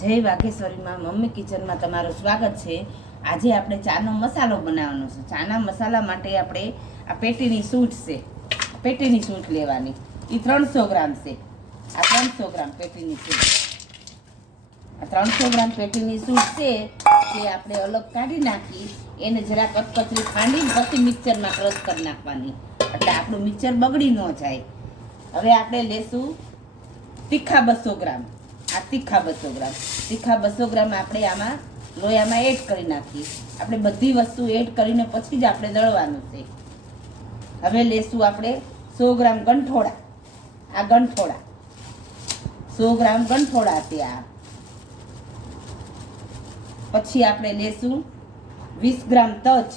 જય વાઘેશ્વરીમાં મમ્મી કિચનમાં તમારું સ્વાગત છે। આજે આપણે ચાનો મસાલો બનાવવાનો છે। ચાના મસાલા માટે આપણે આ પેટીની સૂટ છે, પેટીની સૂટ લેવાની, એ 300 ગ્રામ છે। આ 300 ગ્રામ પેટીની સૂટ, આ 300 ગ્રામ પેટીની સૂટ છે તે આપણે અલગ કાઢી નાખી, એને જરા કચકચરી ખાંડીને પછી મિક્સરમાં ક્રશ કરી નાખવાની, એટલે આપણું મિક્સર બગડી ન જાય। હવે આપણે લેશું તીખા 200 ગ્રામ। આ તીખા 200 ગ્રામ, તીખા 200 ગ્રામ આપણે આમાં લોયામાં એડ કરી નાખીએ। આપણે બધી વસ્તુ એડ કરીને પછી જ આપણે દળવાનું છે। હવે લેશું આપણે 100 ગ્રામ ગંઠોડા। આ ગંઠોડા 100 ગ્રામ ગંઠોડા છે આ। પછી આપણે લેશું 20 ગ્રામ તજ।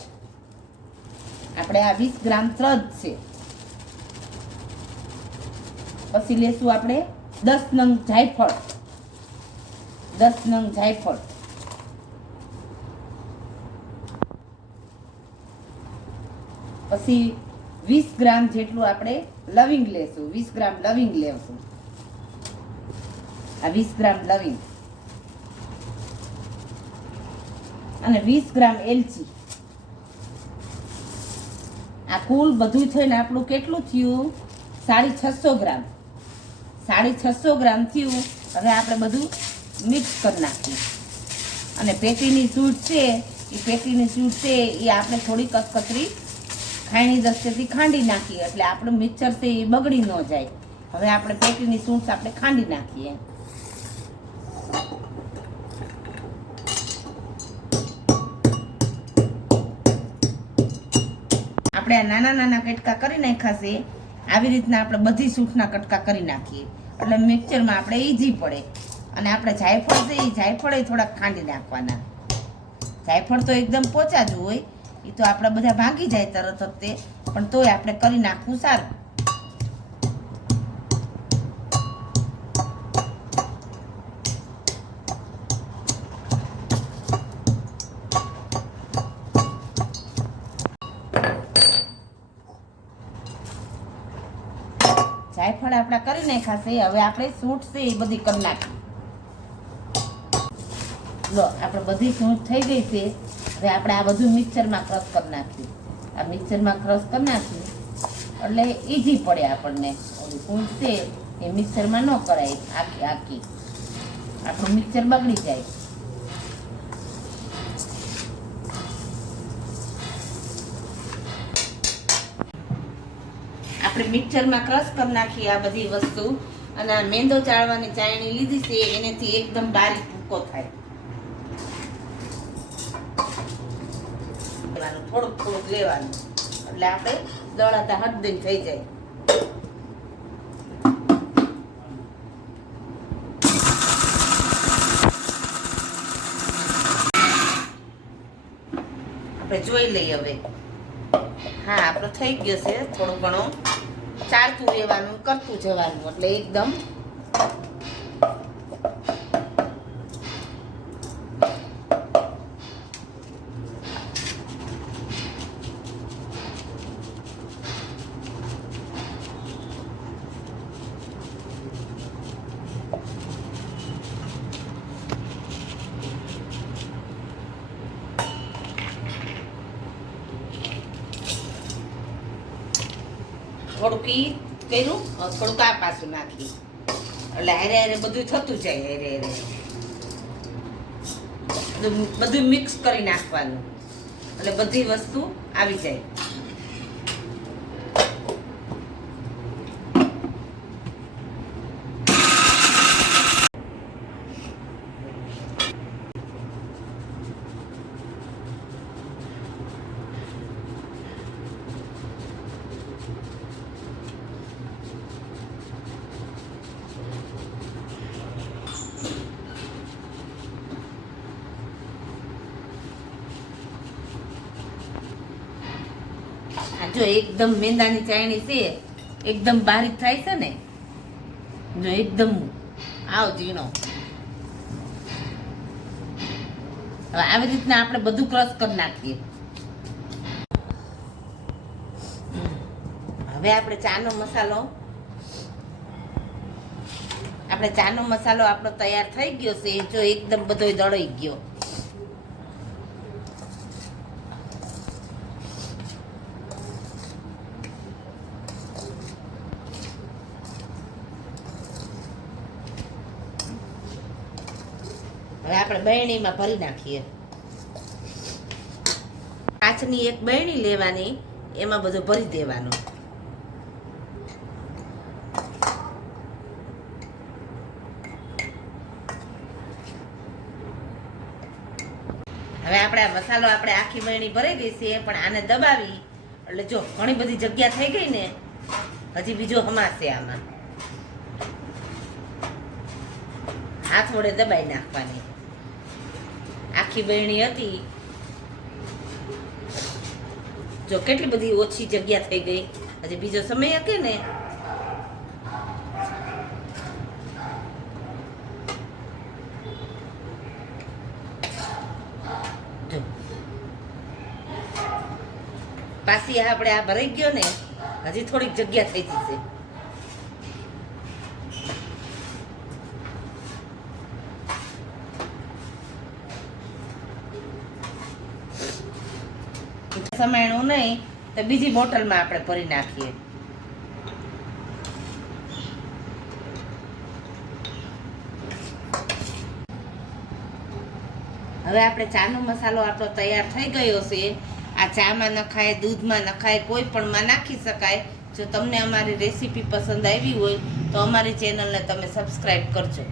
આપણે આ 20 ગ્રામ તજ છે। પછી લેશું આપણે 10 નંગ જાયફળ, 10 નંગ જાયફળ। પછી 20 ગ્રામ જેટલું આપણે લવિંગ લેશું, 20 ગ્રામ લવિંગ લેશું। આ 20 ગ્રામ લવિંગ અને 20 ગ્રામ એલચી। આ કુલ બધું થઈને આપણું કેટલું થયું? 650 ગ્રામ, 650 ગ્રામ થયું। હવે આપણે બધું મિક્સ કરી નાખીએ અને પેટીની સૂટ છે એ પેટીની સૂટ છે એ આપણે થોડી કચકચરી ખાયણી દસ્તેથી ખાંડી નાખીએ, એટલે આપણું મિક્સર છે એ બગડી ન જાય। હવે આપણે પેટીની સૂટ આપણે ખાંડી નાખીએ। આપણે આ નાના નાના કટકા કરી નાખ્યા છે, આવી રીતના આપણે બધી સૂટના કટકા કરી નાખીએ, એટલે મિક્સરમાં આપણે ઈઝી પડે। અને આપણે જાયફળ છે એ જાયફળ થોડાક ખાંડી નાખવાના। જાયફળ તો એકદમ પોચા જ હોય, એ તો આપણે બધા ભાંગી જાય તરત જ તે, પણ તોય આપણે કરી નાખવું સારું। જાયફળ આપણા કરી નાખ્યા છે। હવે આપણે સૂટ છે એ બધી કરી નાખી લો, આપણે બધી સૂટ થઈ ગઈ છે। હવે આપણે આ બધું મિક્સરમાં ક્રશ કરી નાખ્યું। આ મિક્સરમાં ક્રશ કરી નાખ્યું એટલે ઈઝી પડે આપણને। સૂટ છે એ મિક્સરમાં ન કરાય આખી આખી, આપણું મિક્સર બગડી જાય। આપણે મિક્સરમાં ક્રશ કરી નાખીએ આ બધી વસ્તુ, અને આ મેંદો ચાળવાની ચાળણી લીધી છે એનાથી એકદમ બારીક ભૂકો થાય। થોડુંક થોડુંક લેવાનું, એટલે આપણે દળાતા હળદીને થઈ જાય। આપણે જોઈ લઈએ હવે। હા, આપણો થઈ ગયો છે, થોડું ઘણું ચાળતું રહેવાનું, કરતું જવાનું, એટલે એકદમ થોડુંક ઈ કર્યું, થોડુંક આ પાછું નાખી, એટલે હારે હારે બધું થતું જાય। હારે હારે બધું મિક્સ કરી નાખવાનું, એટલે બધી વસ્તુ આવી જાય। જો એકદમ મેંદાની ચાયણી છે, એકદમ બારીક થાય છે ને, જો એકદમ આવ ઝીણો। હવે આવી રીતના આપણે બધું ક્રશ કરી નાખીએ। હવે આપણે ચાનો મસાલો આપણે ચાનો મસાલો આપણો તૈયાર થઈ ગયો છે. જો એકદમ બધોય દળાઈ ગયો. હવે આપણે બરણીમાં ભરી નાખીએ. કાચની એક બરણી લેવાની, એમાં બધું ભરી દેવાનું. હવે આપણે આ મસાલો આપણે આખી બરણી ભરાઈ ગઈ છે, પણ આને દબાવી એટલે જો ઘણી બધી જગ્યા થઈ ગઈ ને, હજી બીજો હમાશે આમાં. હાથ વડે દબાઈ નાખવાની. આખી બરણી હતી, જો કેટલી બધી ઓછી જગ્યા થઈ ગઈ. હજી બીજો સમય હકે ને, પાછી આપણે આ ભરાઈ ગયો ને, હજી થોડીક જગ્યા થઈ જશે. સમાયણું નહીં તો બીજી બોટલમાં આપણે ભરી નાખીએ. હવે આપણે ચાનો મસાલો આપણો તૈયાર થઈ ગયો છે. આ ચામાં નખાય, દૂધમાં નખાય, કોઈ પણમાં નાખી શકાય. જો તમને અમારી રેસીપી પસંદ આવી હોય તો અમારી ચેનલને તમે સબસ્ક્રાઈબ કરજો.